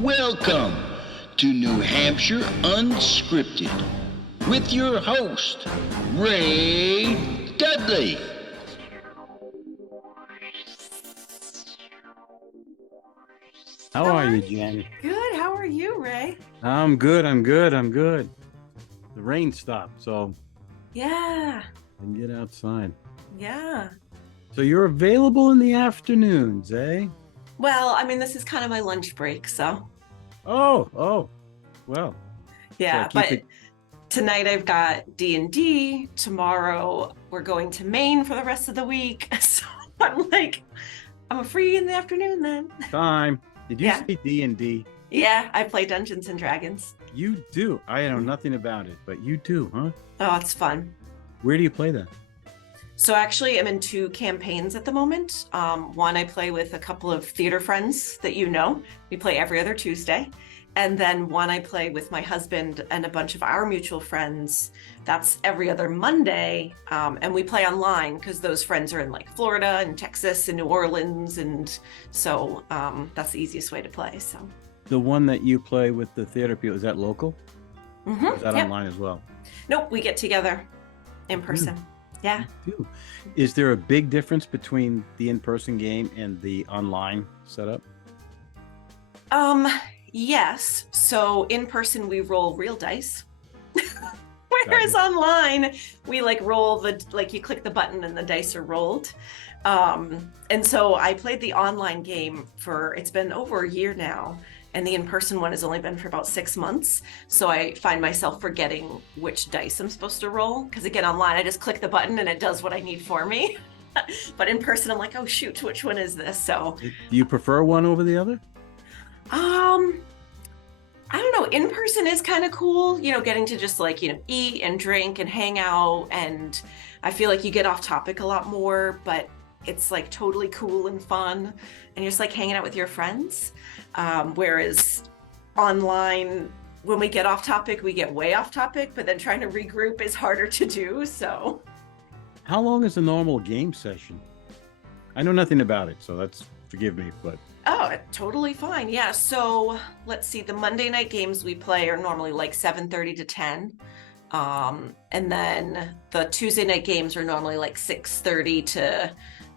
Welcome to New Hampshire Unscripted with your host, Ray Dudley. How are you, Jen? Good. How are you, Ray? I'm good. The rain stopped, so Yeah. I can get outside. Yeah. So you're available in the afternoons, eh? Well, I mean, this is kind of my lunch break, so. Oh. Well, Yeah, so but tonight I've got D&D. Tomorrow we're going to Maine for the rest of the week. So I'm free in the afternoon then. time. Did you Yeah. say D&D? Yeah, I play Dungeons and Dragons. You do. I know nothing about it, but you do, huh? Oh, it's fun. Where do you play that? So actually, I'm in 2 campaigns at the moment. One I play with a couple of theater friends that you know. We play every other Tuesday. And then one I play with my husband and a bunch of our mutual friends. That's every other Monday. And we play online because those friends are in like Florida and Texas and New Orleans. And so that's the easiest way to play. So The one that you play with the theater people, is that local? mm-hmm. Or is that online as well? Nope, we get together in person. Yeah. You do. Is there a big difference between the in-person game and the online setup? Yes. So in person we roll real dice. Whereas online we roll you click the button and the dice are rolled. And so I played the online game it's been over a year now. And the in-person one has only been for about 6 months. So I find myself forgetting which dice I'm supposed to roll. Because again, online, I just click the button and it does what I need for me. But in person, I'm like, oh shoot, which one is this? So Do you prefer one over the other? I don't know. In person is kind of cool, getting to just eat and drink and hang out. And I feel like you get off topic a lot more, but it's totally cool and fun. And you're just hanging out with your friends. Whereas online, when we get off topic, we get way off topic, but then trying to regroup is harder to do. So How long is a normal game session? I know nothing about it, so forgive me, but oh, totally fine. Yeah. So let's see. The Monday night games we play are normally 7:30 to 10. And then the Tuesday night games are normally 6:30 to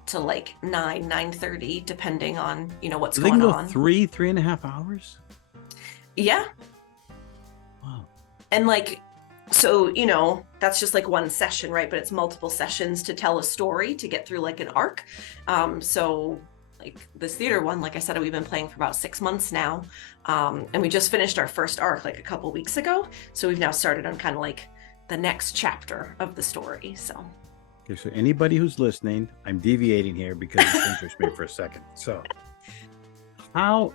9:30, depending on what's they going can go on. 3.5 hours. Yeah. Wow. And so that's just one session, right? But it's multiple sessions to tell a story, to get through an arc. So this theater one, like I said, we've been playing for about 6 months now. And we just finished our first arc a couple weeks ago. So we've now started on kind of the next chapter of the story. So Okay, so anybody who's listening, I'm deviating here because it interests me for a second. So I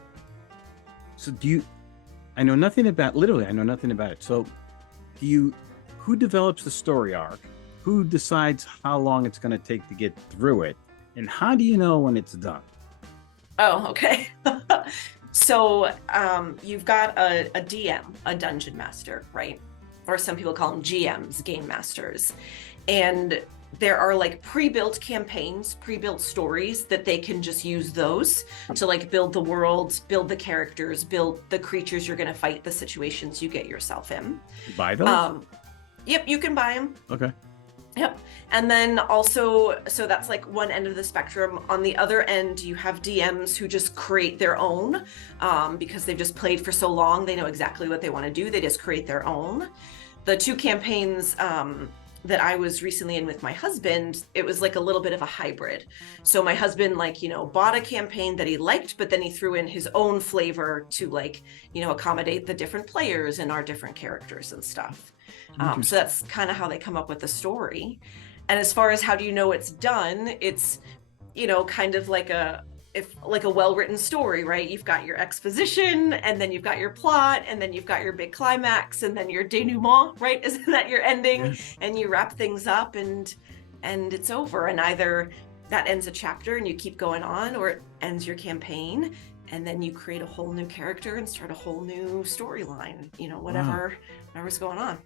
know nothing about it. So who develops the story arc? Who decides how long it's going to take to get through it? And how do you know when it's done? Oh, okay. So you've got a DM, a dungeon master, right? Or some people call them GMs, game masters. And there are pre-built campaigns, pre-built stories that they can just use those to build the world, build the characters, build the creatures you're going to fight, the situations you get yourself in. You buy those? Yep, you can buy them. Okay. Yep. And then also, so that's one end of the spectrum. On the other end, you have DMs who just create their own because they've just played for so long. They know exactly what they want to do. They just create their own. The 2 campaigns that I was recently in with my husband, it was a little bit of a hybrid. So my husband bought a campaign that he liked, but then he threw in his own flavor to accommodate the different players and our different characters and stuff. So that's kind of how they come up with the story. And as far as how do you know it's done, it's kind of like a well-written story, right? You've got your exposition, and then you've got your plot, and then you've got your big climax, and then your denouement, right? Isn't that your ending? Yeah. And you wrap things up and it's over. And either that ends a chapter and you keep going on, or it ends your campaign and then you create a whole new character and start a whole new storyline, whatever's going on.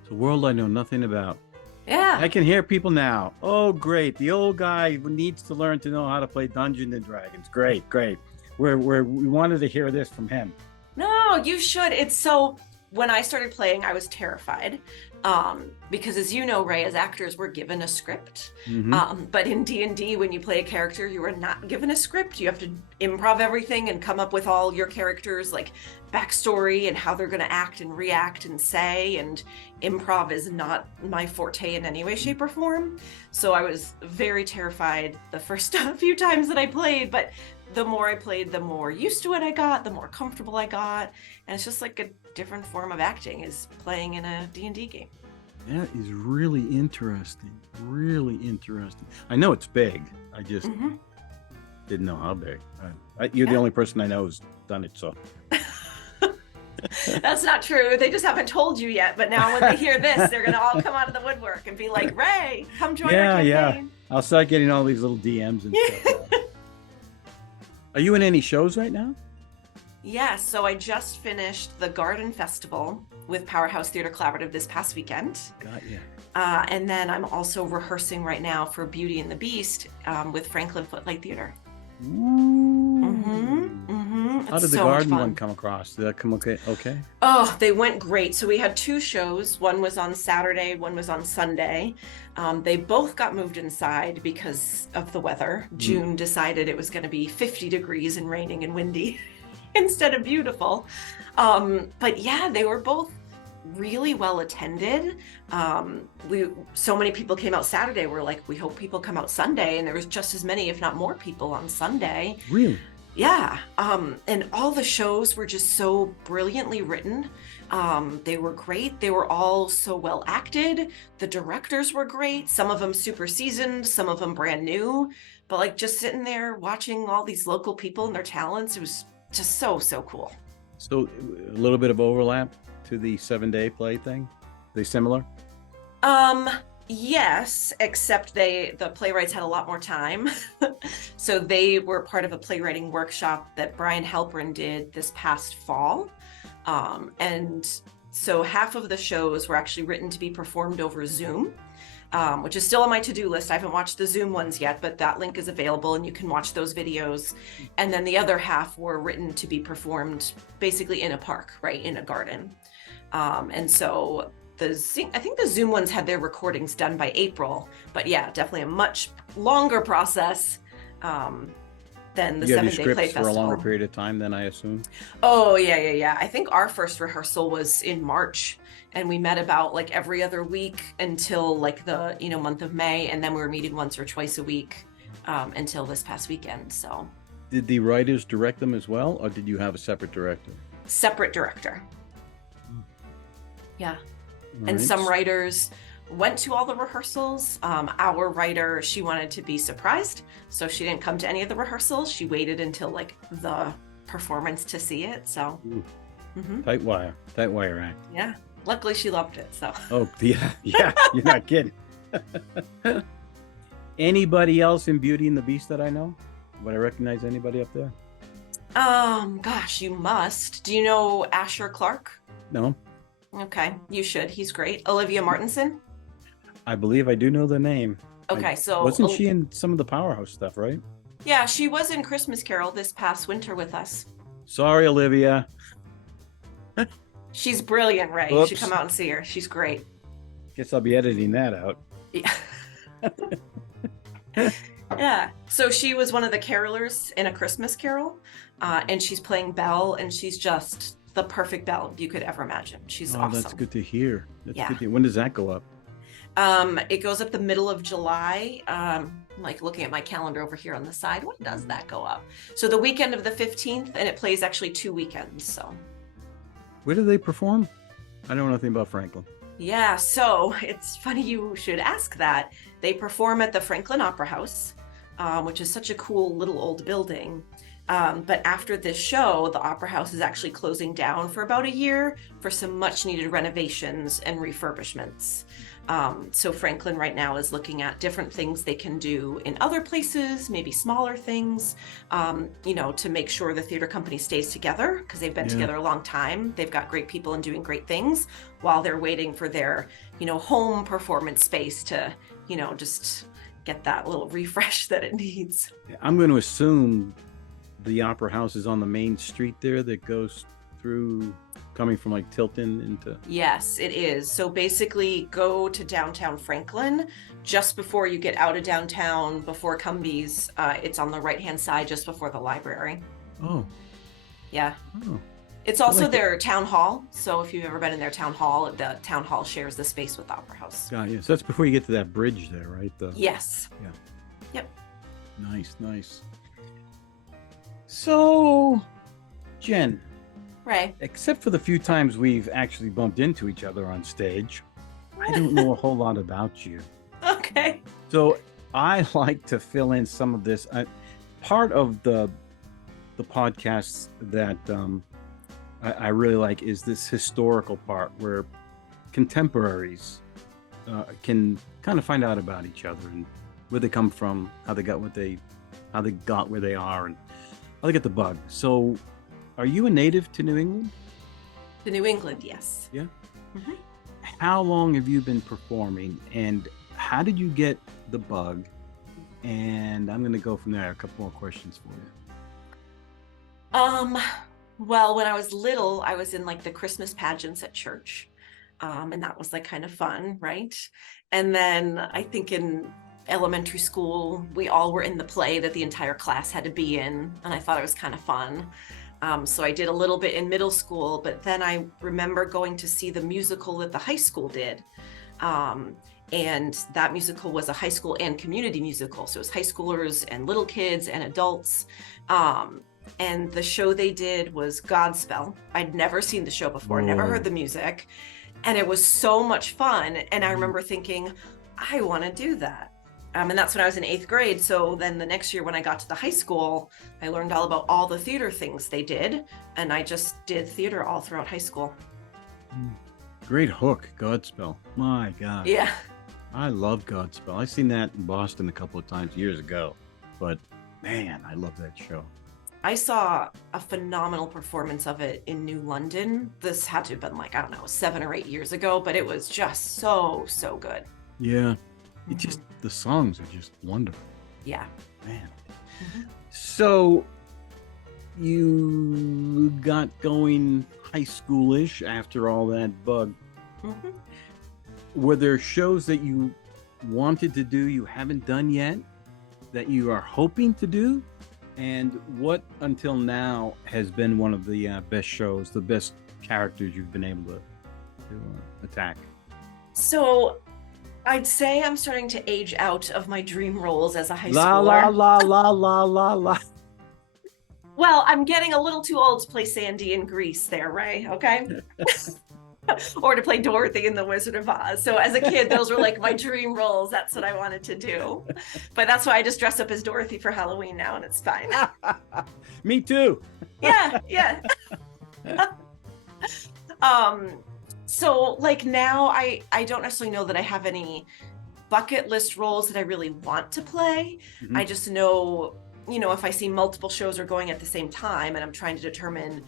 It's a world I know nothing about. Yeah. I can hear people now. Oh, great. The old guy needs to learn to know how to play Dungeons and Dragons. Great. we wanted to hear this from him. No, you should. It's so, when I started playing, I was terrified. Because as you know, Ray, as actors, we're given a script. But in D&D, when you play a character, you are not given a script. You have to improv everything and come up with all your characters' like backstory and how they're going to act and react and say. And improv is not my forte in any way, shape, or form. So I was very terrified the first few times that I played. But the more I played, the more used to it I got, the more comfortable I got. And it's just like a different form of acting, is playing in a D&D game. That is really interesting. Really interesting. I know it's big. I just didn't know how big. You're the only person I know who's done it, so. That's not true. They just haven't told you yet. But now when they hear this, they're going to all come out of the woodwork and be like, Ray, come join our campaign. Yeah. I'll start getting all these little DMs and stuff. Are you in any shows right now? Yeah, so I just finished the Garden Festival with Powerhouse Theater Collaborative this past weekend. Got you. And then I'm also rehearsing right now for Beauty and the Beast with Franklin Footlight Theater. How did the Garden one come across? Did that come okay? Oh, they went great. So we had 2 shows. One was on Saturday, one was on Sunday. They both got moved inside because of the weather. June decided it was going to be 50 degrees and raining and windy instead of beautiful. But yeah, they were both really well attended. So many people came out Saturday. We're like, we hope people come out Sunday. And there was just as many, if not more people on Sunday. Really? Yeah. And all the shows were just so brilliantly written. They were great. They were all so well acted. The directors were great. Some of them super seasoned, some of them brand new, but like just sitting there watching all these local people and their talents, it was just so cool. So a little bit of overlap to the 7-day play thing. Are they similar? Yes, except the playwrights had a lot more time. So they were part of a playwriting workshop that Brian Halperin did this past fall. And so half of the shows were actually written to be performed over Zoom, which is still on my to-do list. I haven't watched the Zoom ones yet, but that link is available and you can watch those videos. And then the other half were written to be performed basically in a park, right, in a garden. And so I think the Zoom ones had their recordings done by April, but yeah, definitely a much longer process than the 7-day play festival. For a longer period of time then, I assume? Oh, yeah. I think our first rehearsal was in March, and we met about like every other week until like the month of May, and then we were meeting once or twice a week until this past weekend. So did the writers direct them as well, or did you have a separate director? Separate director. Yeah. And right. Some writers went to all the rehearsals. Our writer, she wanted to be surprised, so she didn't come to any of the rehearsals. She waited until like the performance to see it. So tight wire act. Yeah, luckily she loved it. So yeah, you're not kidding. Anybody else in Beauty and the Beast that I know? Would I recognize anybody up there? Gosh, you must. Do you know Asher Clark? No. Okay, you should. He's great. Olivia Martinson? I believe I do know the name. Okay, so... Wasn't she in some of the Powerhouse stuff, right? Yeah, she was in Christmas Carol this past winter with us. Sorry, Olivia. She's brilliant, Ray. Oops. You should come out and see her. She's great. Guess I'll be editing that out. Yeah. Yeah. So she was one of the carolers in A Christmas Carol, and she's playing Belle, and she's just the perfect Belle you could ever imagine. She's awesome. That's good to hear. Good to hear. When does that go up? It goes up the middle of July. Like looking at my calendar over here on the side, when does that go up? So the weekend of the 15th, and it plays actually 2 weekends. So where do they perform? I don't know anything about Franklin. Yeah, so it's funny you should ask that. They perform at the Franklin Opera House, which is such a cool little old building. But after this show, the Opera House is actually closing down for about a year for some much needed renovations and refurbishments. So Franklin right now is looking at different things they can do in other places, maybe smaller things, to make sure the theater company stays together, because they've been together a long time. They've got great people and doing great things while they're waiting for their, home performance space to, just get that little refresh that it needs. I'm going to assume the Opera House is on the main street there that goes through, coming from like Tilton into. Yes, it is. So basically go to downtown Franklin just before you get out of downtown, before Cumbies. It's on the right-hand side just before the library. Oh. Yeah. Oh. It's also like their town hall. So if you've ever been in their town hall, the town hall shares the space with the Opera House. God, yeah. So that's before you get to that bridge there, right? Yes. Yeah. Yep. Nice. So, Jen, Right. except for the few times we've actually bumped into each other on stage, I don't know a whole lot about you. Okay. So I like to fill in some of this. Part of the podcasts that I really like is this historical part where contemporaries can kind of find out about each other and where they come from, how they got where they are, and how they get the bug. So, are you a native to New England? To New England, yes. Yeah. Mm-hmm. How long have you been performing, and how did you get the bug? And I'm going to go from there. A couple more questions for you. Well, when I was little, I was in like the Christmas pageants at church. And that was like kind of fun, right? And then I think in elementary school, we all were in the play that the entire class had to be in, and I thought it was kind of fun. So I did a little bit in middle school, but then I remember going to see the musical that the high school did. And that musical was a high school and community musical. So it was high schoolers and little kids and adults. And the show they did was Godspell. I'd never seen the show before, never heard the music. And it was so much fun. And I remember thinking, I want to do that. And that's when I was in 8th grade. So then the next year when I got to the high school, I learned all about all the theater things they did. And I just did theater all throughout high school. Great hook, Godspell. My God. Yeah. I love Godspell. I've seen that in Boston a couple of times years ago. But man, I love that show. I saw a phenomenal performance of it in New London. This had to have been like, I don't know, 7 or 8 years ago, but it was just so good. Yeah. It just, the songs are just wonderful. Yeah. Man. So you got going high schoolish after all that bug. Were there shows that you wanted to do you haven't done yet that you are hoping to do? And what until now has been one of the best shows, the best characters you've been able to attack? So I'd say I'm starting to age out of my dream roles as a high La schooler. la la la la la. Well, I'm getting a little too old to play Sandy in Grease there, Ray, okay? Or to play Dorothy in The Wizard of Oz. So as a kid, those were like my dream roles. That's what I wanted to do. But that's why I just dress up as Dorothy for Halloween now, and it's fine. Me too. Yeah. So like now I don't necessarily know that I have any bucket list roles that I really want to play. I just know, if I see multiple shows are going at the same time and I'm trying to determine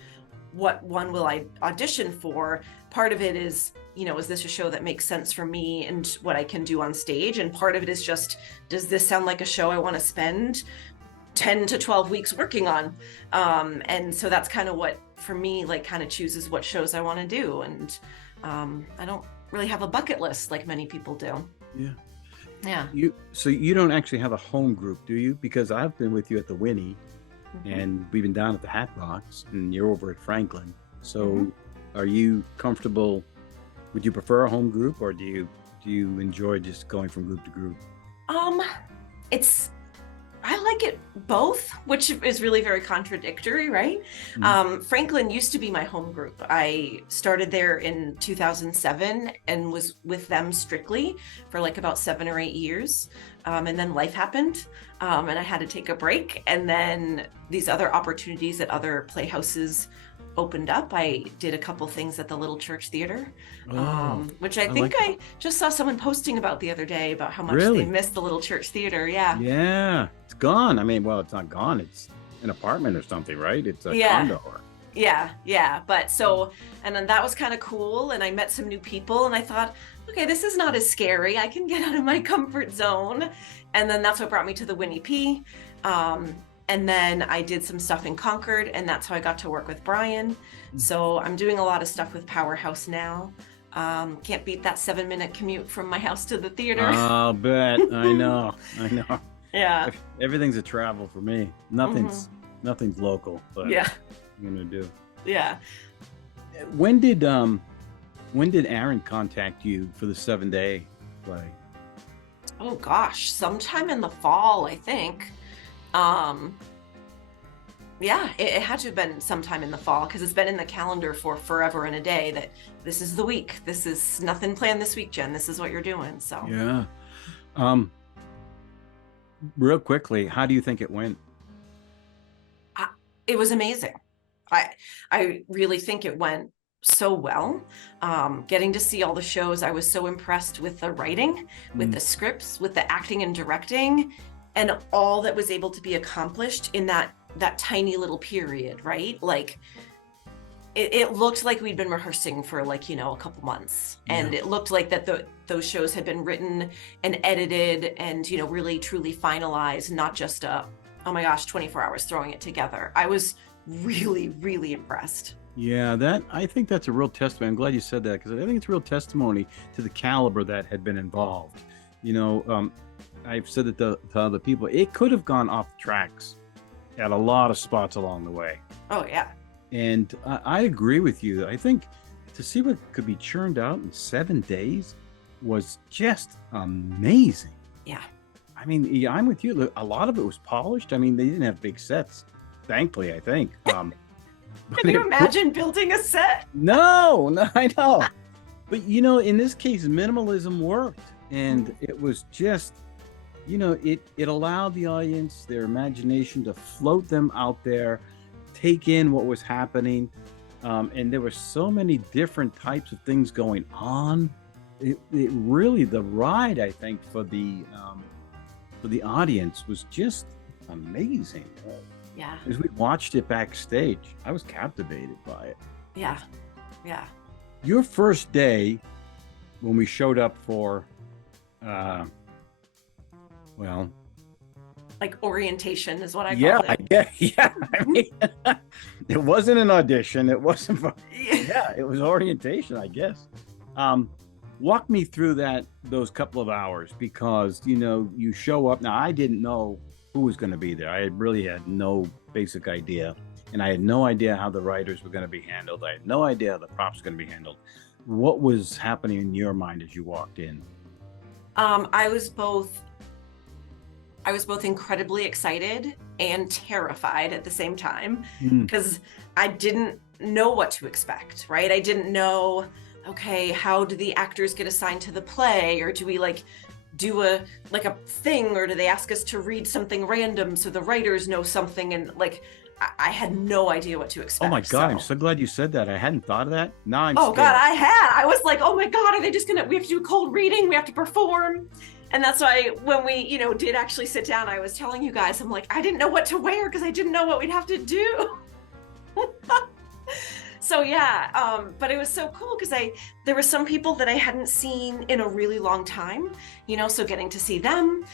what one will I audition for, part of it is, is this a show that makes sense for me and what I can do on stage? And part of it is just, does this sound like a show I want to spend 10 to 12 weeks working on? And so that's kind of what, for me, like kind of chooses what shows I want to do. And I don't really have a bucket list like many people do. Yeah. So you don't actually have a home group, do you? Because I've been with you at the Winnie, and we've been down at the Hat Box, and you're over at Franklin. So are you comfortable? Would you prefer a home group, or do you enjoy just going from group to group? I like it both, which is really very contradictory, right? Franklin used to be my home group. I started there in 2007 and was with them strictly for like about 7 or 8 years. And then life happened, and I had to take a break. And then these other opportunities at other playhouses opened up. I did a couple things at the Little Church Theater, which I think I just saw someone posting about the other day about how much they missed the Little Church Theater. Yeah, it's gone. I mean, well, it's not gone. It's an apartment or something, right? It's a condo. Yeah. But so, and then that was kind of cool. And I met some new people and I thought, okay, this is not as scary. I can get out of my comfort zone. And then that's what brought me to the Winnie P. And then I did some stuff in Concord, and that's how I got to work with Brian. So I'm doing a lot of stuff with Powerhouse now. Can't beat that 7-minute commute from my house to the theater. I'll bet. I know. Yeah. Everything's a travel for me. Nothing's local, but Yeah. I'm gonna do. Yeah. When did Aaron contact you for the 7-day play? Oh gosh, sometime in the fall, I think. Yeah, it had to have been sometime in the fall because it's been in the calendar for forever and a day that this is the week. This is nothing planned this week, Jen. This is what you're doing. So Yeah. Real quickly, how do you think it went? it was amazing. I really think it went so well. Getting to see all the shows, I was so impressed with the writing, with the scripts, with the acting and directing, and all that was able to be accomplished in that tiny little period, right? Like it looked like we'd been rehearsing for like, a couple months, and it looked like that those shows had been written and edited and, really truly finalized, not just oh my gosh, 24 hours throwing it together. I was really, really impressed. Yeah, I think that's a real testimony. I'm glad you said that, because I think it's a real testimony to the caliber that had been involved. I've said it to other people. It could have gone off the tracks at a lot of spots along the way. Oh, yeah. And I agree with you. I think to see what could be churned out in 7 days was just amazing. Yeah. I mean, yeah, I'm with you. A lot of it was polished. I mean, they didn't have big sets, thankfully, I think. Can you imagine building a set? No, I know. But, in this case, minimalism worked. And it was just, it allowed the audience, their imagination, to float them out there, take in what was happening. And there were so many different types of things going on. It really, the ride, I think, for the audience was just amazing. Yeah. As we watched it backstage, I was captivated by it. Yeah. Yeah. Your first day when we showed up for, like orientation is what I call it. Yeah. I mean, it wasn't an audition. It wasn't for, it was orientation, I guess. Walk me through those couple of hours, because, you show up. Now, I didn't know who was going to be there. I really had no basic idea. And I had no idea how the writers were going to be handled. I had no idea how the props were going to be handled. What was happening in your mind as you walked in? I was both incredibly excited and terrified at the same time, because I didn't know what to expect, right? I didn't know, okay, how do the actors get assigned to the play? Or do we do a thing, or do they ask us to read something random so the writers know something? And I had no idea what to expect. Oh my God, I'm so glad you said that. I hadn't thought of that. Now I'm scared. God, I was like, oh my God, are they just we have to do cold reading? We have to perform. And that's why when we, did actually sit down, I was telling you guys, I'm like, I didn't know what to wear because I didn't know what we'd have to do. So yeah, but it was so cool because there were some people that I hadn't seen in a really long time, so getting to see them.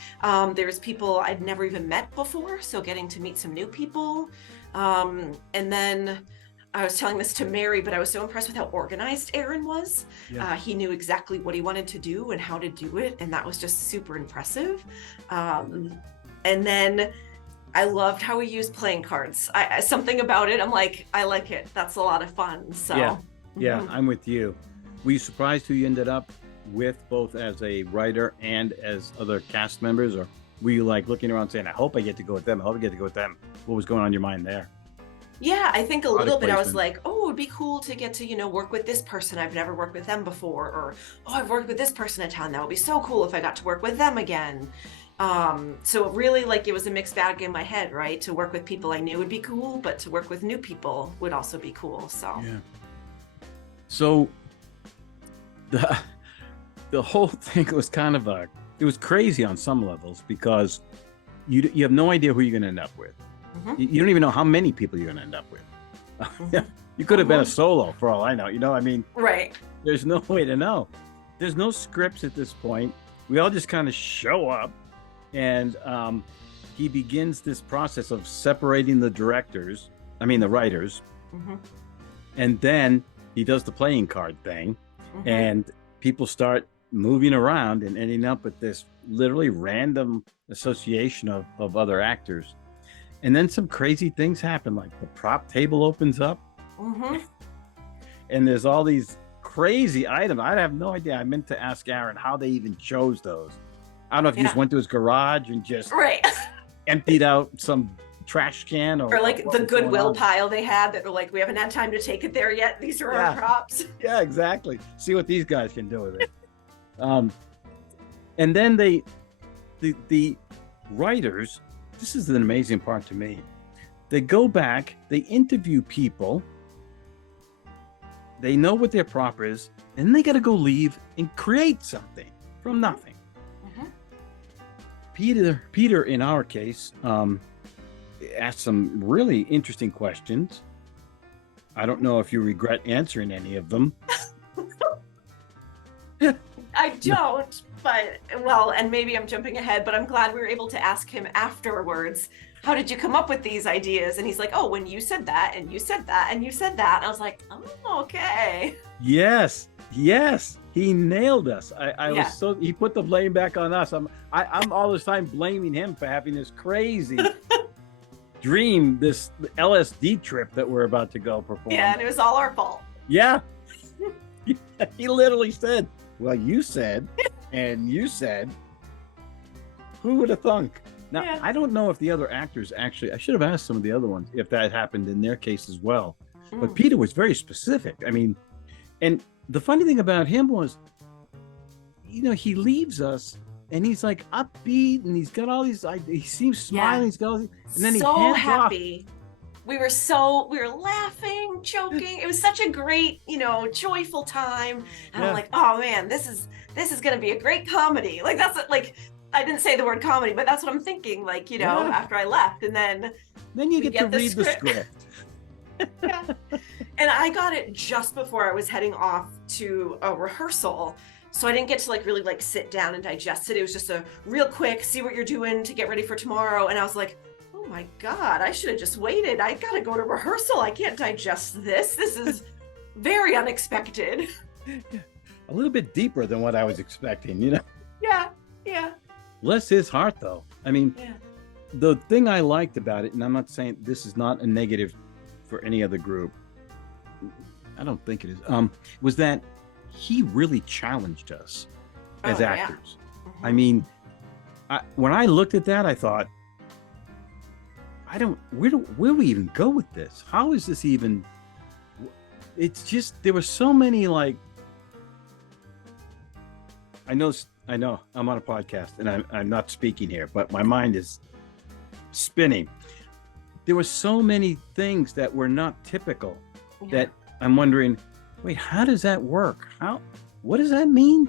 There's people I'd never even met before, so getting to meet some new people. And then I was telling this to Mary, but I was so impressed with how organized Aaron was. Yeah. He knew exactly what he wanted to do and how to do it, and that was just super impressive. And then I loved how we used playing cards. Something about it, I'm like, I like it. That's a lot of fun. So yeah, I'm with you. Were you surprised who you ended up with, both as a writer and as other cast members, or were you looking around saying, I hope I get to go with them. I hope I get to go with them. What was going on in your mind there? Yeah, I think a little bit. I was like, oh, it'd be cool to get to, work with this person. I've never worked with them before. Or, oh, I've worked with this person in town. That would be so cool if I got to work with them again. So really, it was a mixed bag in my head, right? To work with people I knew would be cool, but to work with new people would also be cool. So yeah. So the whole thing was kind of it was crazy on some levels, because you have no idea who you're going to end up with. Mm-hmm. You don't even know how many people you're going to end up with. Mm-hmm. You could have been a solo for all I know. Right. There's no way to know. There's no scripts at this point. We all just kind of show up. And he begins this process of separating the writers, Mm-hmm. and then he does the playing card thing, Mm-hmm. and people start moving around and ending up with this literally random association of other actors. And then some crazy things happen, like the prop table opens up, Mm-hmm. and there's all these crazy items. I have no idea. I meant to ask Aaron how they even chose those. I don't know if he just went to his garage and just Right. emptied out some trash can, Or like the Goodwill pile they had that were like, we haven't had time to take it there yet. These are our props. Yeah, exactly. See what these guys can do with it. And then the writers, this is an amazing part to me. They go back, they interview people, they know what their prop is, and they got to go leave and create something from nothing. Mm-hmm. Peter, in our case, asked some really interesting questions. I don't know if you regret answering any of them. I don't, but well, and maybe I'm jumping ahead, but I'm glad we were able to ask him afterwards, how did you come up with these ideas? And he's like, oh, when you said that, and you said that, and you said that. And I was like, oh, okay. Yes, he nailed us. I was so, he put the blame back on us. I'm all this time blaming him for having this crazy dream, this LSD trip that we're about to go perform. Yeah, and it was all our fault. Yeah. He literally said, well, you said, and you said, who would have thunk? Now, I don't know if the other actors actually, I should have asked some of the other ones if that happened in their case as well. But Peter was very specific. I mean, and the funny thing about him was, he leaves us and he's like upbeat and he's got all these, he seems smiling, he's got all these, and then he hands happy. off. We were laughing, joking. It was such a great, joyful time. And I'm like, oh man, this is going to be a great comedy. Like that's like, I didn't say the word comedy, but that's what I'm thinking. Like, after I left, and then you get to read the script. Yeah. And I got it just before I was heading off to a rehearsal. So I didn't get to really sit down and digest it. It was just a real quick, see what you're doing to get ready for tomorrow. And I was like, oh my God, I should have just waited. I got to go to rehearsal. I can't digest this. This is very unexpected. A little bit deeper than what I was expecting, Yeah. Bless his heart, though. I mean, the thing I liked about it, and I'm not saying this is not a negative for any other group, I don't think it is, was that he really challenged us as actors. Yeah. Mm-hmm. I mean, when I looked at that, I thought, where do we even go with this? How is this even? It's just, there were so many I know I'm on a podcast and I'm not speaking here, but my mind is spinning. There were so many things that were not typical that I'm wondering, wait, how does that work? What does that mean?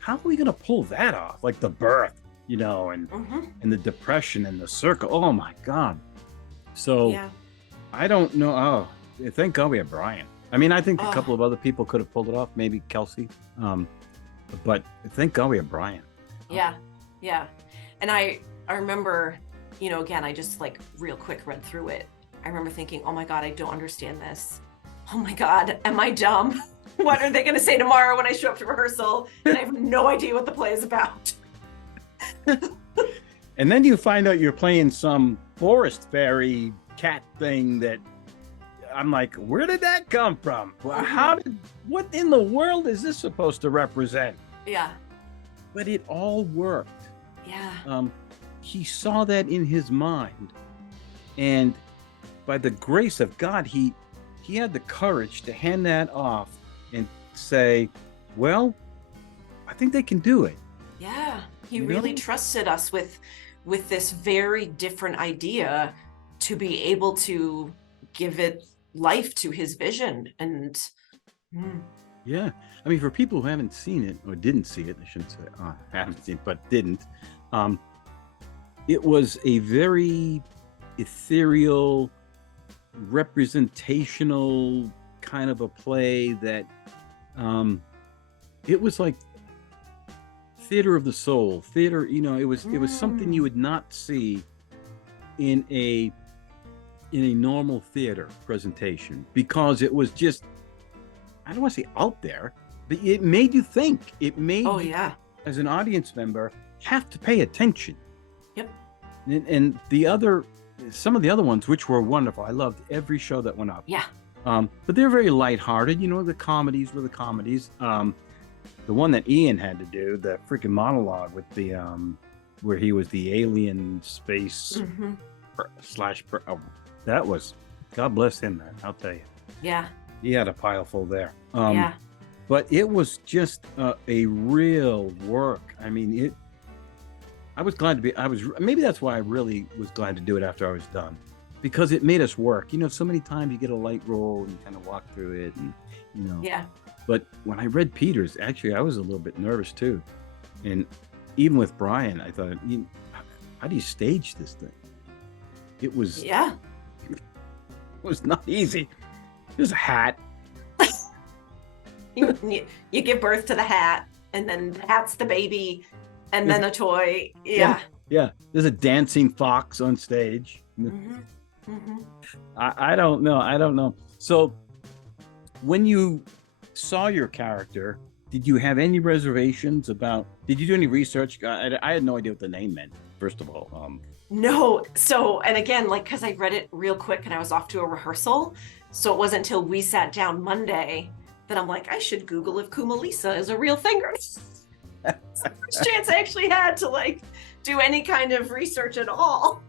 How are we going to pull that off? Like the birth, and the depression and the circle. Oh my God. So I don't know. Oh, thank God we have Brian. I mean, I think a couple of other people could have pulled it off, maybe Kelsey. But thank God we have Brian. Yeah. And I remember, again, I just real quick read through it. I remember thinking, oh my God, I don't understand this. Oh my God, am I dumb? What are they going to say tomorrow when I show up to rehearsal? And I have no idea what the play is about. And then you find out you're playing some forest fairy cat thing that I'm like, where did that come from? What in the world is this supposed to represent? Yeah. But it all worked. Yeah. He saw that in his mind. And by the grace of God, he had the courage to hand that off and say, well, I think they can do it. Yeah. He really trusted us with this very different idea to be able to give it life to his vision. And yeah, I mean, for people who haven't seen it or didn't see it, I shouldn't say haven't seen it, but didn't, it was a very ethereal, representational kind of a play that it was like theater of the soul, theater, it was something you would not see in a normal theater presentation, because it was just, I don't want to say out there, but it made you think. It made Oh you, yeah. as an audience member, have to pay attention. Yep. And some of the other ones, which were wonderful. I loved every show that went up. Yeah. But they're very lighthearted. The comedies were the comedies. The one that Ian had to do, the freaking monologue with the where he was the alien space that was, God bless him, man. I'll tell you. Yeah. He had a pile full there. Yeah. But it was just a real work. I mean, I was glad to be. Maybe that's why I really was glad to do it after I was done, because it made us work. So many times you get a light role and you kind of walk through it, and Yeah. But when I read Peter's, actually, I was a little bit nervous too. And even with Brian, I thought, how do you stage this thing? It was not easy. There's a hat. You give birth to the hat, and then the hat's the baby, and then a toy. Yeah. Yeah. There's a dancing fox on stage. I don't know. So when you saw your character, did you have any reservations about, did you do any research? I had no idea what the name meant, first of all. No. So, and again, because I read it real quick and I was off to a rehearsal. So it wasn't until we sat down Monday that I'm like, I should Google if Kumalisa is a real thing. It's the first chance I actually had to do any kind of research at all.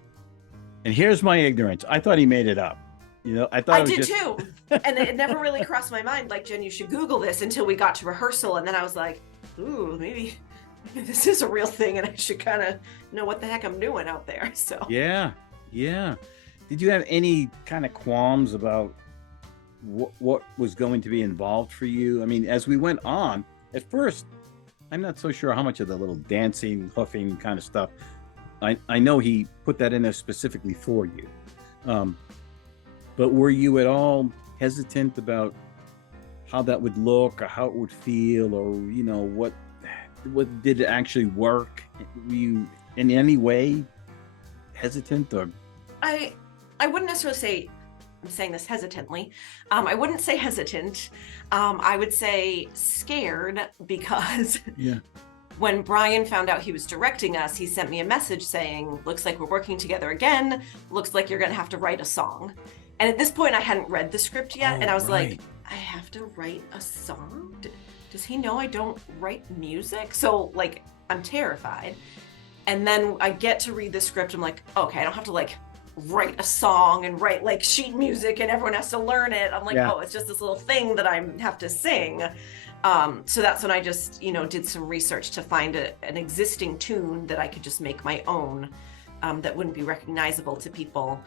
And here's my ignorance. I thought he made it up. I thought I did too. And it never really crossed my mind, Jen, you should Google this, until we got to rehearsal. And then I was like, ooh, maybe this is a real thing and I should kind of know what the heck I'm doing out there. So yeah. Did you have any kind of qualms about what was going to be involved for you? I mean, as we went on, at first, I'm not so sure how much of the little dancing, huffing kind of stuff. I know he put that in there specifically for you. But were you at all hesitant about how that would look, or how it would feel, or what did it actually work? Were you in any way hesitant? Or I wouldn't necessarily say, I'm saying this hesitantly, I wouldn't say hesitant. I would say scared, because when Brian found out he was directing us, he sent me a message saying, looks like we're working together again, looks like you're gonna have to write a song. And at this point, I hadn't read the script yet, and I was like, I have to write a song? Does he know I don't write music? So, I'm terrified. And then I get to read the script, I'm like, okay, I don't have to, write a song and write, sheet music, and everyone has to learn it. I'm like, oh, it's just this little thing that I have to sing. So that's when I just, did some research to find an existing tune that I could just make my own, that wouldn't be recognizable to people.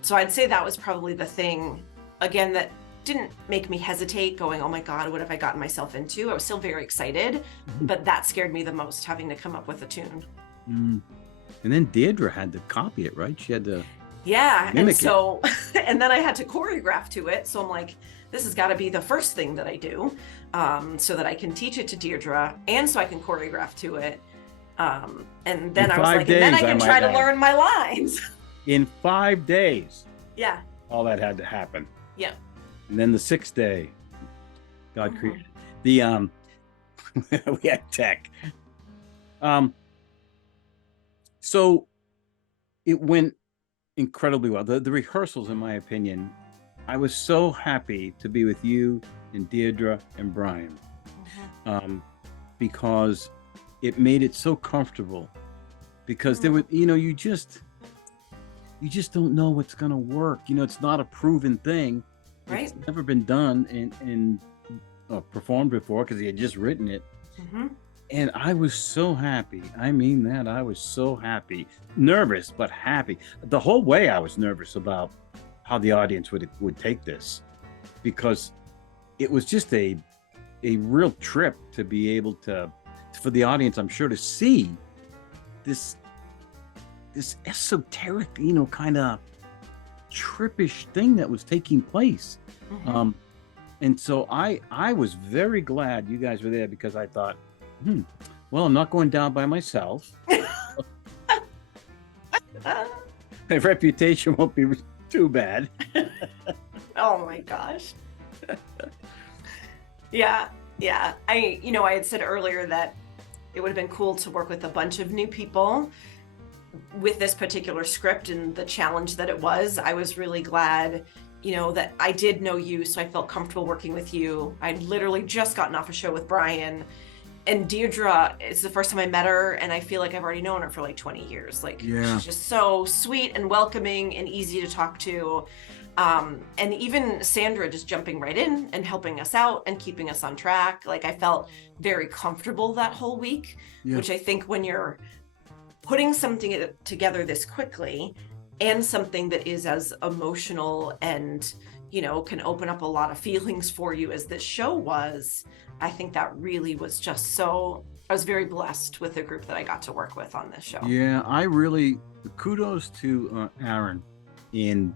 So I'd say that was probably the thing, again, that didn't make me hesitate, going, oh my God, what have I gotten myself into? I was still very excited, but that scared me the most, having to come up with a tune. And then Deirdre had to copy it, right? She had to and so and then I had to choreograph to it. So I'm like, this has got to be the first thing that I do, so that I can teach it to Deirdre, and so I can choreograph to it. And then I was like, and then I can try to learn my lines. In 5 days. Yeah. All that had to happen. Yeah. And then the 6th day, God created the we had tech. So it went incredibly well. The rehearsals, in my opinion, I was so happy to be with you and Deirdre and Brian, because it made it so comfortable. Because there was, you just don't know what's gonna work. It's not a proven thing. Right. It's never been done and performed before, because he had just written it. And I was so happy. I mean that. I was so happy. Nervous, but happy. The whole way I was nervous about how the audience would take this, because it was just a real trip to be able to, for the audience, I'm sure, to see this esoteric, kind of trippish thing that was taking place. And so I was very glad you guys were there, because I thought, Well, I'm not going down by myself. My reputation won't be too bad. Oh my gosh. Yeah. I had said earlier that it would have been cool to work with a bunch of new people with this particular script and the challenge that it was. I was really glad, that I did know you, so I felt comfortable working with you. I'd literally just gotten off a show with Brian, and Deirdre, it's the first time I met her, and I feel like I've already known her for like 20 years. Like, she's just so sweet and welcoming and easy to talk to. And even Sandra just jumping right in and helping us out and keeping us on track. Like, I felt very comfortable that whole week, which I think when you're putting something together this quickly and something that is as emotional and, can open up a lot of feelings for you as this show was, I think that really was just so, I was very blessed with the group that I got to work with on this show. Yeah, I really, kudos to Aaron in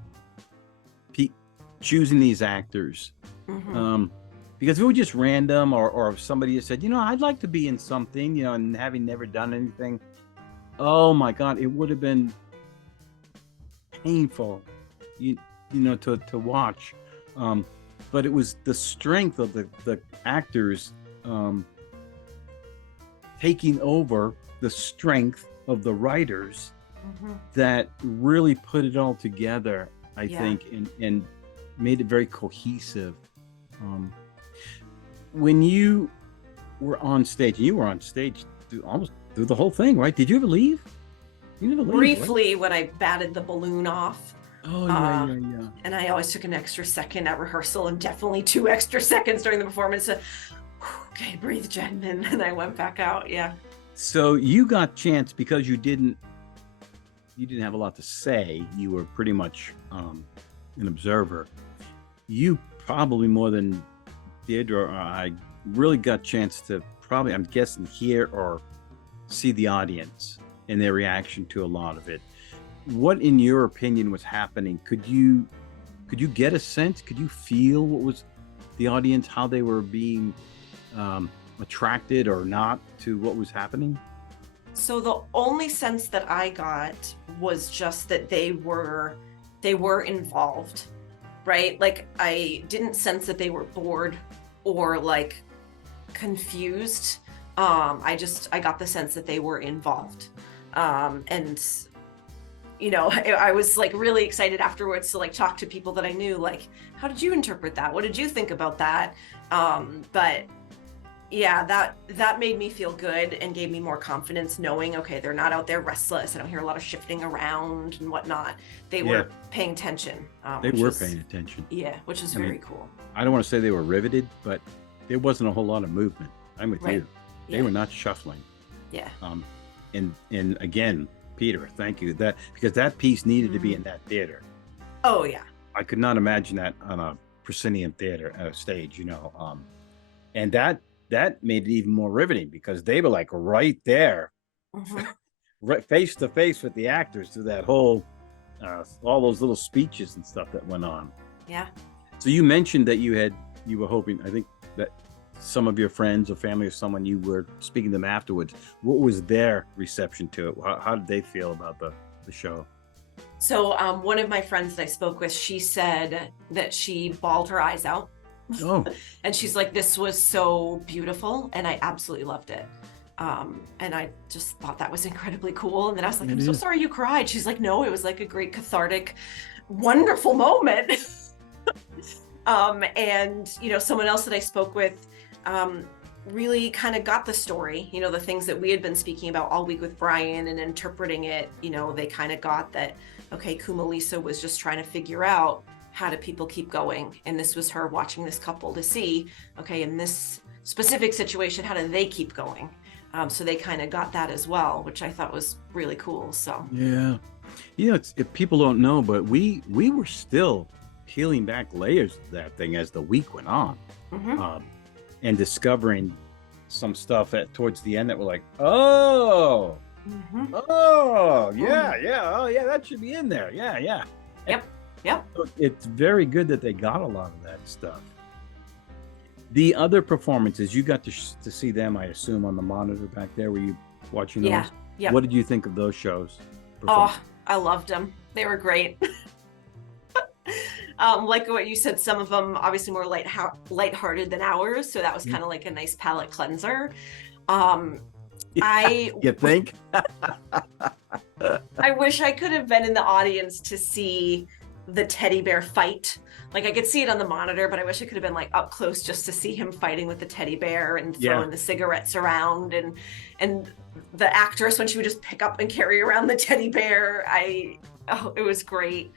choosing these actors. Because if it were just random or if somebody just said, I'd like to be in something, and having never done anything, oh my God, it would have been painful, to watch. But it was the strength of the actors taking over the strength of the writers that really put it all together, I think, and made it very cohesive. When you were on stage, almost through the whole thing, right? Did you ever leave? You never leave, briefly, right? When I batted the balloon off. Oh, yeah. And I always took an extra second at rehearsal and definitely 2 extra seconds during the performance to, okay, breathe, Jen, and I went back out. Yeah. So you got chance because you didn't have a lot to say. You were pretty much an observer. You probably more than Deirdre or I really got chance to probably, I'm guessing, hear or see the audience and their reaction to a lot of it. What, in your opinion, was happening? Could you get a sense? Could you feel what was the audience, how they were being attracted or not to what was happening? So the only sense that I got was just that they were involved, right? Like, I didn't sense that they were bored or like confused. I got the sense that they were involved. And I was like really excited afterwards to like talk to people that I knew, like, how did you interpret that? What did you think about that? But yeah, that made me feel good and gave me more confidence knowing, okay, they're not out there restless. I don't hear a lot of shifting around and whatnot. They were paying attention. They were paying attention. Yeah, which is very cool. I don't want to say they were riveted, but there wasn't a whole lot of movement. I'm with you. They were not shuffling. Yeah. And again, Peter, thank you. Because that piece needed to be in that theater. Oh yeah. I could not imagine that on a proscenium theater stage, and that made it even more riveting because they were like right there, right face to face with the actors through that whole, all those little speeches and stuff that went on. Yeah. So you mentioned that you were hoping, I think, that some of your friends or family or someone, you were speaking to them afterwards. What was their reception to it? How did they feel about the show? So one of my friends that I spoke with, she said that she bawled her eyes out. Oh. And she's like, this was so beautiful and I absolutely loved it. And I just thought that was incredibly cool. And then I was like, I'm so sorry you cried. She's like, no, it was like a great cathartic, wonderful moment. And someone else that I spoke with really kind of got the story, the things that we had been speaking about all week with Brian and interpreting it. They kind of got that, okay, Kumalisa was just trying to figure out, how do people keep going? And this was her watching this couple to see, okay, in this specific situation, how do they keep going? So they kind of got that as well, which I thought was really cool. So yeah, if people don't know, but we were still peeling back layers of that thing as the week went on, and discovering some stuff towards the end that were like, oh yeah, that should be in there. Yeah. Yep. So it's very good that they got a lot of that stuff. The other performances, you got to see them, I assume, on the monitor back there. Were you watching those? Yeah. Yeah. What did you think of those shows? Oh, I loved them. They were great. Like what you said, some of them obviously more lighthearted than ours, so that was kind of like a nice palate cleanser. You think? I wish I could have been in the audience to see the teddy bear fight. Like I could see it on the monitor, but I wish I could have been like up close just to see him fighting with the teddy bear and throwing the cigarettes around, and the actress when she would just pick up and carry around the teddy bear. It was great.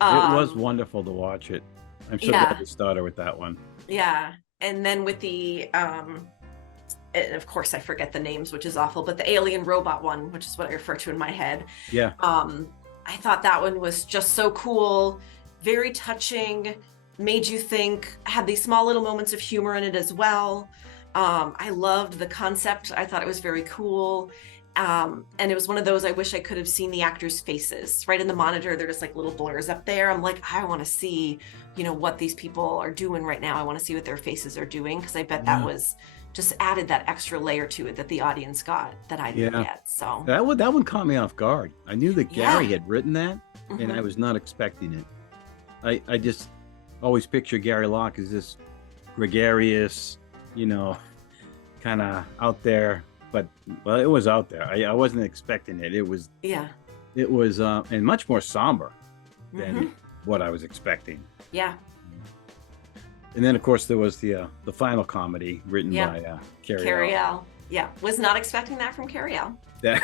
It was wonderful to watch it. I'm so glad you started with that one. Yeah. And then with the and of course I forget the names, which is awful, but the alien robot one, which is what I refer to in my head. Yeah. I thought that one was just so cool, very touching, made you think, had these small little moments of humor in it as well. I loved the concept. I thought it was very cool. And it was one of those, I wish I could have seen the actors' faces. Right in the monitor, they're just like little blurs up there. I'm like, I want to see, what these people are doing right now. I want to see what their faces are doing, because I bet that was just added that extra layer to it that the audience got that I didn't get. So that one caught me off guard. I knew that Gary had written that, and I was not expecting it. I just always picture Gary Locke as this gregarious, kind of out there. But it was out there. I wasn't expecting it. It was and much more somber than what I was expecting. Yeah. And then of course there was the final comedy written by Carrie L. Yeah, was not expecting that from Carrie L. That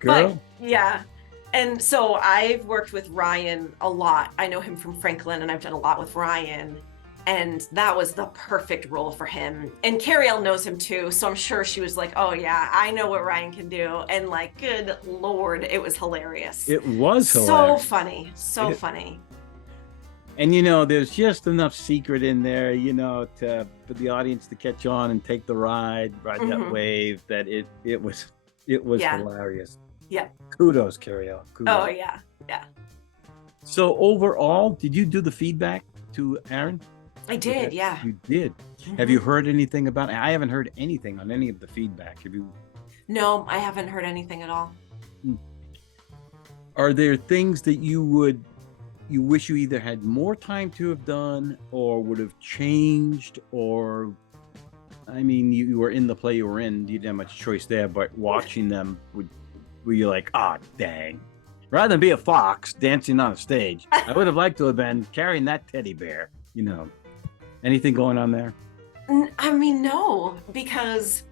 girl. But, and so I've worked with Ryan a lot. I know him from Franklin, and I've done a lot with Ryan. And that was the perfect role for him. And Carrie L knows him too, so I'm sure she was like, oh yeah, I know what Ryan can do. And like, good Lord, it was hilarious. It was hilarious. So funny. And there's just enough secret in there, for the audience to catch on and take the ride that wave, that it was hilarious. Yeah. Kudos, Carrie L. Kudos. Oh yeah. So overall, did you do the feedback to Aaron? I did, yeah. You did. Have you heard anything about it? I haven't heard anything on any of the feedback. Have you? No, I haven't heard anything at all. Are there things that you wish you either had more time to have done, or would have changed, or, I mean, you were in the play you were in, you didn't have much choice there, but watching them, were you like, dang. Rather than be a fox dancing on a stage, I would have liked to have been carrying that teddy bear, Anything going on there? I mean, no, because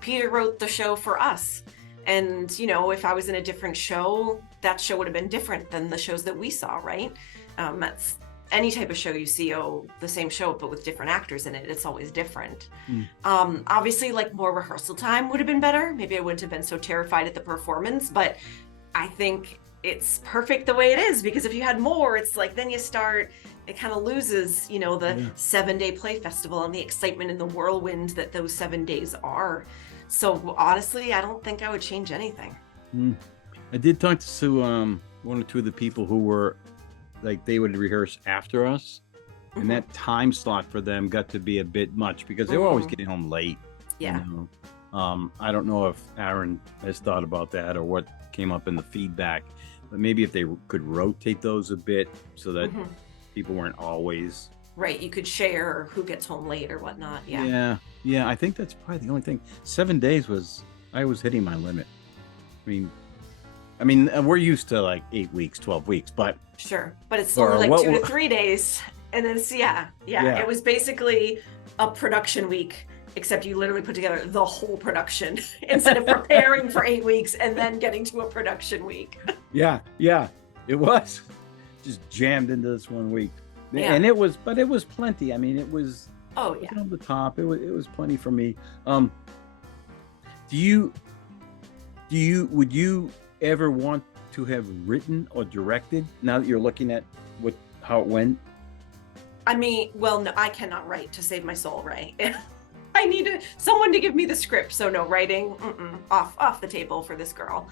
Peter wrote the show for us. And, if I was in a different show, that show would have been different than the shows that we saw, right? That's any type of show you see, the same show, but with different actors in it. It's always different. Obviously, like more rehearsal time would have been better. Maybe I wouldn't have been so terrified at the performance, but I think it's perfect the way it is, because if you had more, it's like, then it kind of loses, the 7-day play festival and the excitement and the whirlwind that those 7 days are. So honestly, I don't think I would change anything. I did talk to one or two of the people who were like, they would rehearse after us, and that time slot for them got to be a bit much, because they were always getting home late. Yeah. I don't know if Aaron has thought about that or what came up in the feedback, but maybe if they could rotate those a bit so that people weren't always right. You could share who gets home late or whatnot. Yeah. I think that's probably the only thing. 7 days I was hitting my limit. I mean, we're used to like 8 weeks, 12 weeks, but sure. But it's only like 2 to 3 days, and then it was basically a production week. Except you literally put together the whole production instead of preparing for 8 weeks and then getting to a production week. Yeah, it was just jammed into this 1 week, and it was plenty. I mean, it was on the top. It was plenty for me. Would you ever want to have written or directed now that you're looking at how it went? I mean, well, no, I cannot write to save my soul, right? I need someone to give me the script. So no writing, off the table for this girl.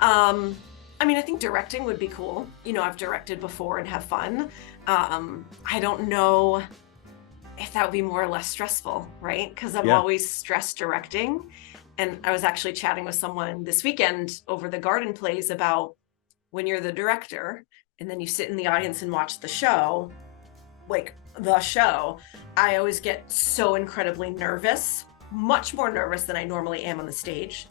I mean, I think directing would be cool. I've directed before and have fun. I don't know. if that would be more or less stressful, right? Because I'm Yeah. always stress directing. And I was actually chatting with someone this weekend over the garden plays about when you're the director and then you sit in the audience and watch the show, like the show, I always get so incredibly nervous, much more nervous than I normally am on the stage.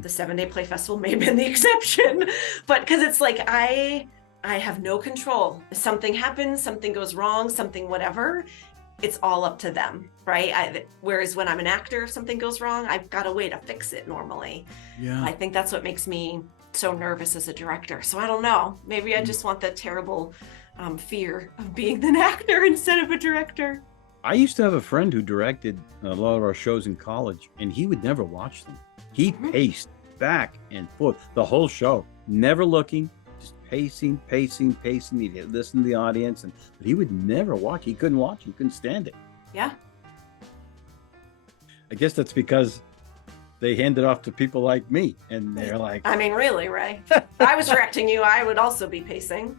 The 7-Day Play Festival may have been the exception, but because it's like I have no control. If something happens, something goes wrong, something whatever, it's all up to them, right? Whereas when I'm an actor, if something goes wrong, I've got a way to fix it normally. Yeah. I think that's what makes me so nervous as a director. So I don't know. Maybe I just want the terrible fear of being an actor instead of a director. I used to have a friend who directed a lot of our shows in college, and he would never watch them. He paced back and forth the whole show, never looking, just pacing. He'd listen to the audience, but he would never watch. He couldn't watch. He couldn't stand it. Yeah. I guess that's because they hand it off to people like me, and they're like, I mean, really, Ray. If I was directing you, I would also be pacing.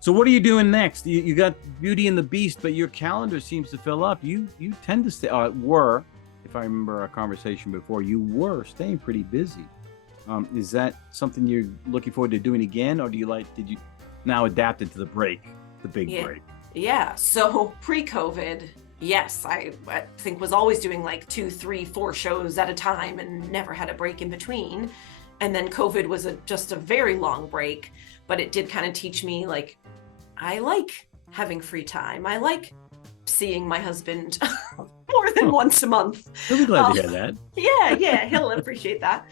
So what are you doing next? You got Beauty and the Beast, but your calendar seems to fill up. You tend to stay, if I remember our conversation before, you were staying pretty busy. Is that something you're looking forward to doing again, or did you now adapt it to the big break? Yeah. So pre-COVID, yes, I think was always doing like 2, 3, 4 shows at a time and never had a break in between. And then COVID was just a very long break, but it did kind of teach me, like, I like having free time. I like seeing my husband more than once a month. I'll be glad to hear that. Yeah, he'll appreciate that.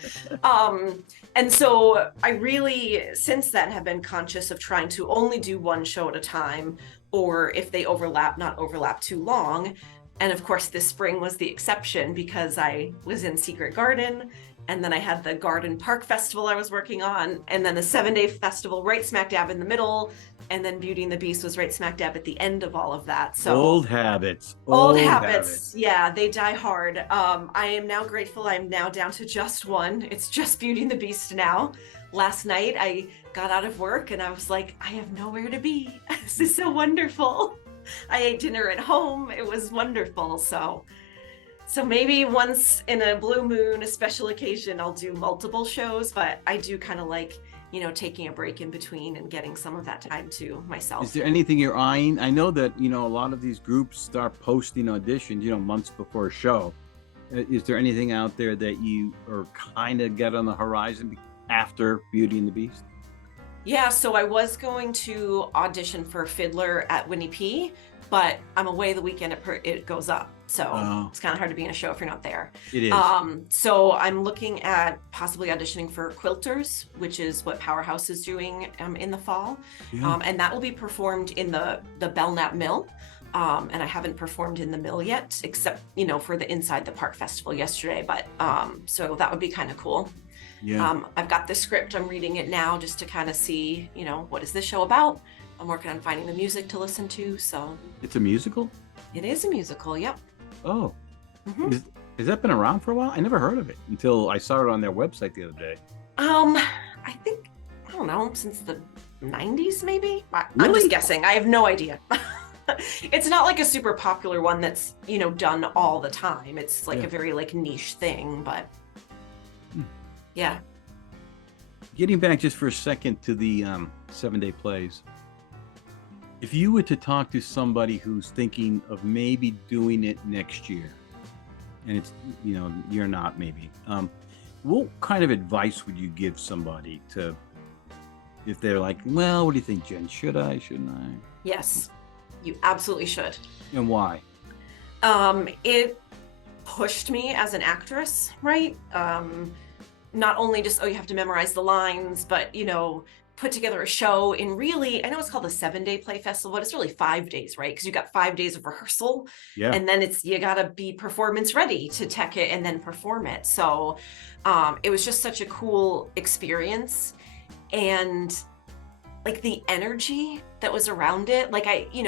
And so I really, since then, have been conscious of trying to only do one show at a time, or if they overlap, not overlap too long. And of course, this spring was the exception because I was in Secret Garden, and then I had the Garden Park Festival I was working on, and then the 7-Day Festival right smack dab in the middle, and then Beauty and the Beast was right smack dab at the end of all of that. So Old habits. Yeah, they die hard. I am now grateful I'm now down to just one. It's just Beauty and the Beast now. Last night I got out of work and I was like, I have nowhere to be. This is so wonderful. I ate dinner at home. It was wonderful. So maybe once in a blue moon, a special occasion, I'll do multiple shows, but I do kind of like, taking a break in between and getting some of that time to myself. Is there anything you're eyeing? I know that, a lot of these groups start posting auditions, months before a show. Is there anything out there that you are kind of get on the horizon after Beauty and the Beast? Yeah, so I was going to audition for Fiddler at Winnie P, but I'm away the weekend it goes up. So It's kind of hard to be in a show if you're not there. It is. So I'm looking at possibly auditioning for Quilters, which is what Powerhouse is doing in the fall. Yeah. And that will be performed in the Belknap Mill. And I haven't performed in the mill yet, except, for the Inside the Park Festival yesterday. But so that would be kind of cool. Yeah. I've got the script. I'm reading it now just to kind of see, what is this show about? I'm working on finding the music to listen to. So It's a musical? it is a musical. Yep. Oh. Mm-hmm. Has that been around for a while? I never heard of it until I saw it on their website the other day. I think, I don't know, since the 90s, maybe? I'm Really? just guessing. I have no idea. It's not like a super popular one that's, done all the time. It's like a very niche thing, but yeah. Getting back just for a second to the 7-Day Plays. If you were to talk to somebody who's thinking of maybe doing it next year, and it's, you're not maybe, what kind of advice would you give somebody if they're like, well, what do you think, Jen? Should I, shouldn't I? Yes, you absolutely should. And why? It pushed me as an actress, right? Not only just, you have to memorize the lines, but, put together a show in really, I know it's called the 7-Day Play Festival, but it's really 5 days, right? Because you got 5 days of rehearsal. Yeah. And then you gotta be performance ready to tech it and then perform it. So it was just such a cool experience. And the energy that was around it,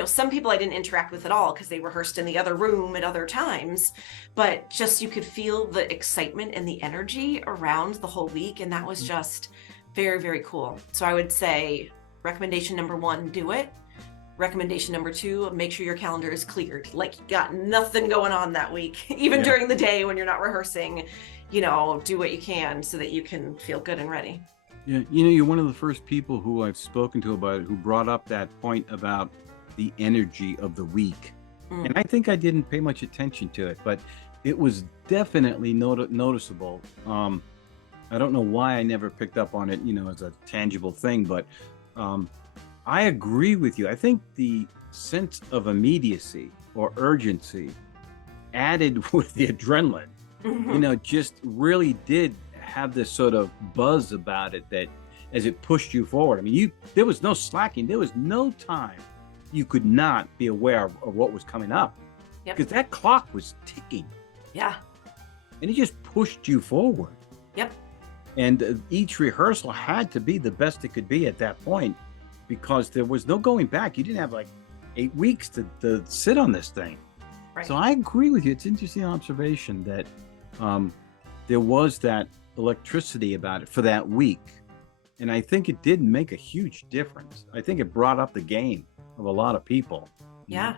some people I didn't interact with at all because they rehearsed in the other room at other times, but just you could feel the excitement and the energy around the whole week. And that was just very, very cool. So I would say recommendation number 1, do it. Recommendation number 2, make sure your calendar is cleared. Like, you got nothing going on that week. Even during the day when you're not rehearsing, do what you can so that you can feel good and ready. Yeah, you're one of the first people who I've spoken to about it who brought up that point about the energy of the week. And I think I didn't pay much attention to it, but it was definitely noticeable. I don't know why I never picked up on it, as a tangible thing, but I agree with you. I think the sense of immediacy or urgency added with the adrenaline, just really did have this sort of buzz about it that as it pushed you forward. I mean, there was no slacking. There was no time you could not be aware of what was coming up. Because that clock was ticking. Yeah. And it just pushed you forward. Yep. And each rehearsal had to be the best it could be at that point because there was no going back. You didn't have like 8 weeks to sit on this thing. Right. So I agree with you. It's an interesting observation that there was that electricity about it for that week. And I think it did make a huge difference. I think it brought up the game of a lot of people. Yeah.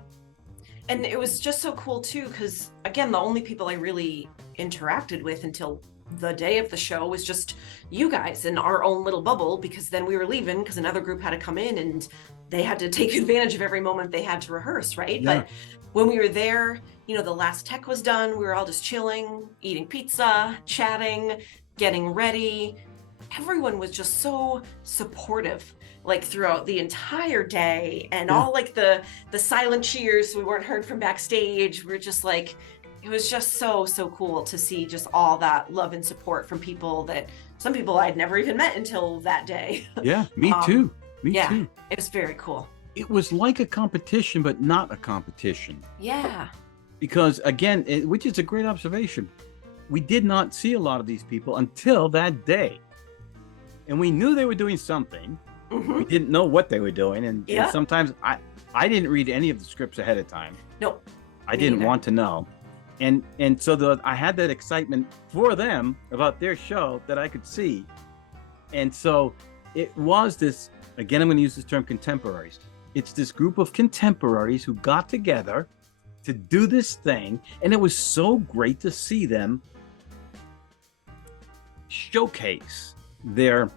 And it was just so cool too, because again, the only people I really interacted with until the day of the show was just you guys in our own little bubble, because then we were leaving because another group had to come in and they had to take advantage of every moment they had to rehearse, right? Yeah. But when we were there, the last tech was done, we were all just chilling, eating pizza, chatting, getting ready. Everyone was just so supportive, like throughout the entire day, and all like the silent cheers we weren't heard from backstage. We're just like, it was just so cool to see just all that love and support from people that some people I'd never even met until that day. Yeah, me too. Me too. It was very cool. It was like a competition, but not a competition. Yeah. Because again, which is a great observation, we did not see a lot of these people until that day. And we knew they were doing something. We didn't know what they were doing. And sometimes I didn't read any of the scripts ahead of time. Nope. I didn't want to know. And so I had that excitement for them about their show that I could see. And so it was this, again, I'm going to use this term, contemporaries. It's this group of contemporaries who got together to do this thing. And it was so great to see them showcase their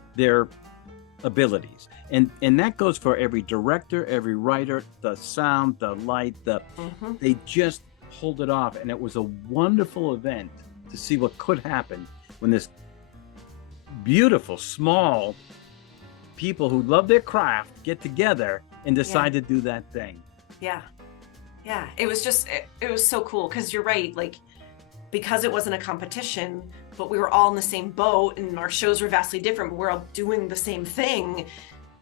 abilities. And that goes for every director, every writer, the sound, the light, they just pulled it off. And it was a wonderful event to see what could happen when this beautiful, small people who love their craft get together and decide to do that thing. Yeah. It was just, it was so cool. Cause you're right. Like, because it wasn't a competition, but we were all in the same boat and our shows were vastly different, but we're all doing the same thing.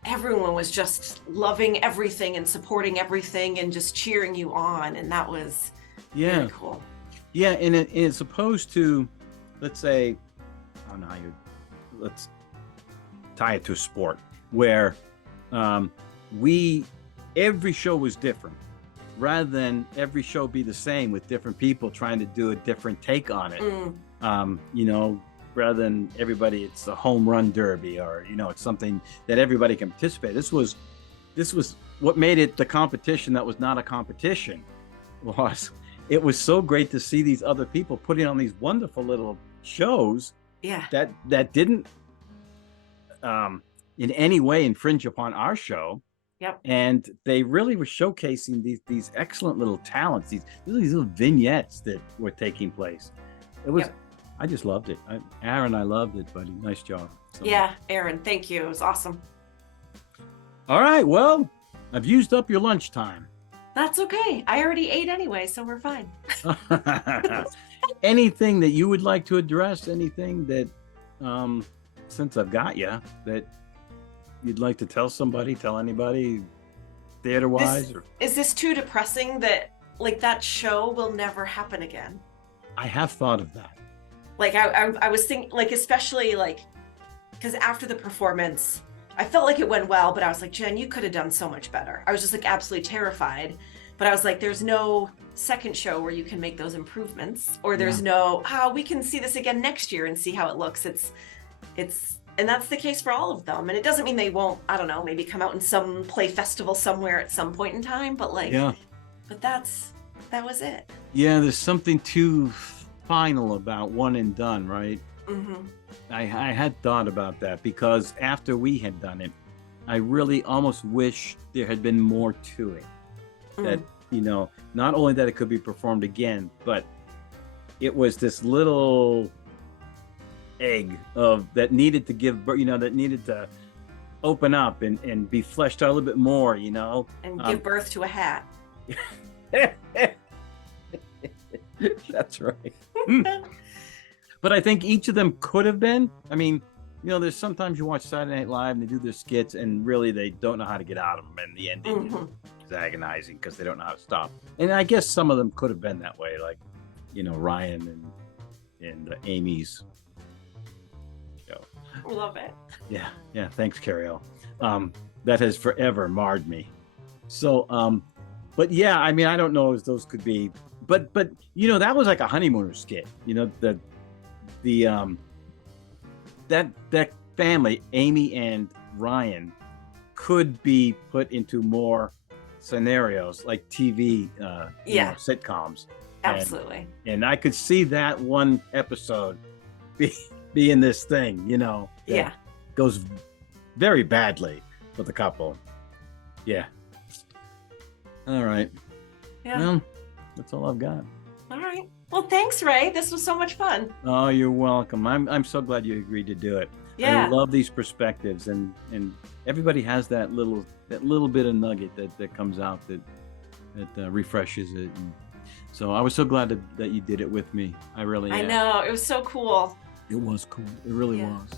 Everyone was just loving everything and supporting everything and just cheering you on. And that was really cool. Yeah. And it's opposed to, let's say, I don't know how let's tie it to a sport where every show was different. Rather than every show be the same with different people trying to do a different take on it, rather than everybody, it's a home run derby or, it's something that everybody can participate. This was what made it the competition that was not a competition. It was so great to see these other people putting on these wonderful little shows that didn't in any way infringe upon our show. Yep. And they really were showcasing these excellent little talents, these little vignettes that were taking place. It was, I just loved it. Aaron, I loved it, buddy. Nice job. So. Yeah, Aaron, thank you. It was awesome. All right. Well, I've used up your lunchtime. That's okay. I already ate anyway, so we're fine. Anything that you would like to address? Anything that, since I've got you, that you'd like to tell anybody, theater-wise? Is this too depressing that, like, that show will never happen again? I have thought of that. Like, I was thinking, like, especially, like, because after the performance, I felt like it went well, but I was like, Jen, you could have done so much better. I was just, like, absolutely terrified. But I was like, there's no second show where you can make those improvements, or there's no, we can see this again next year and see how it looks. It's And that's the case for all of them. And it doesn't mean they won't, I don't know, maybe come out in some play festival somewhere at some point in time, but like, Yeah. but that was it. Yeah, there's something too final about one and done, right? Mm-hmm. I had thought about that because after we had done it, I really almost wish there had been more to it. That, you know, not only that it could be performed again, but it was this little egg of that needed to give birth, you know, that needed to open up and be fleshed out a little bit more, you know. And give birth to a hat. That's right. But I think each of them could have been. I mean, you know, there's sometimes you watch Saturday Night Live and they do their skits and really they don't know how to get out of them, and the ending is agonizing because they don't know how to stop. And I guess some of them could have been that way, like, you know, Ryan and Amy's. Love it. Yeah. Thanks, Carrie-O. That has forever marred me. So, but yeah, I mean, I don't know if those could be, but you know, that was like a honeymooner skit. You know, that family, Amy and Ryan, could be put into more scenarios like TV, you know, sitcoms. Absolutely. And I could see that one episode be in this thing, you know. Yeah. Goes very badly for the couple. Yeah. All right. Yeah. Well, that's all I've got. All right. Well, thanks, Ray. This was so much fun. Oh, you're welcome. I'm so glad you agreed to do it. Yeah. I love these perspectives, and everybody has that little bit of nugget that comes out that refreshes it. And so I was so glad that you did it with me. I really am. I know. It was so cool. It was cool. It really Yeah. was.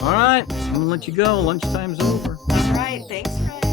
All right. I'm going to let you go. Lunchtime's over. All right. Thanks, Ray.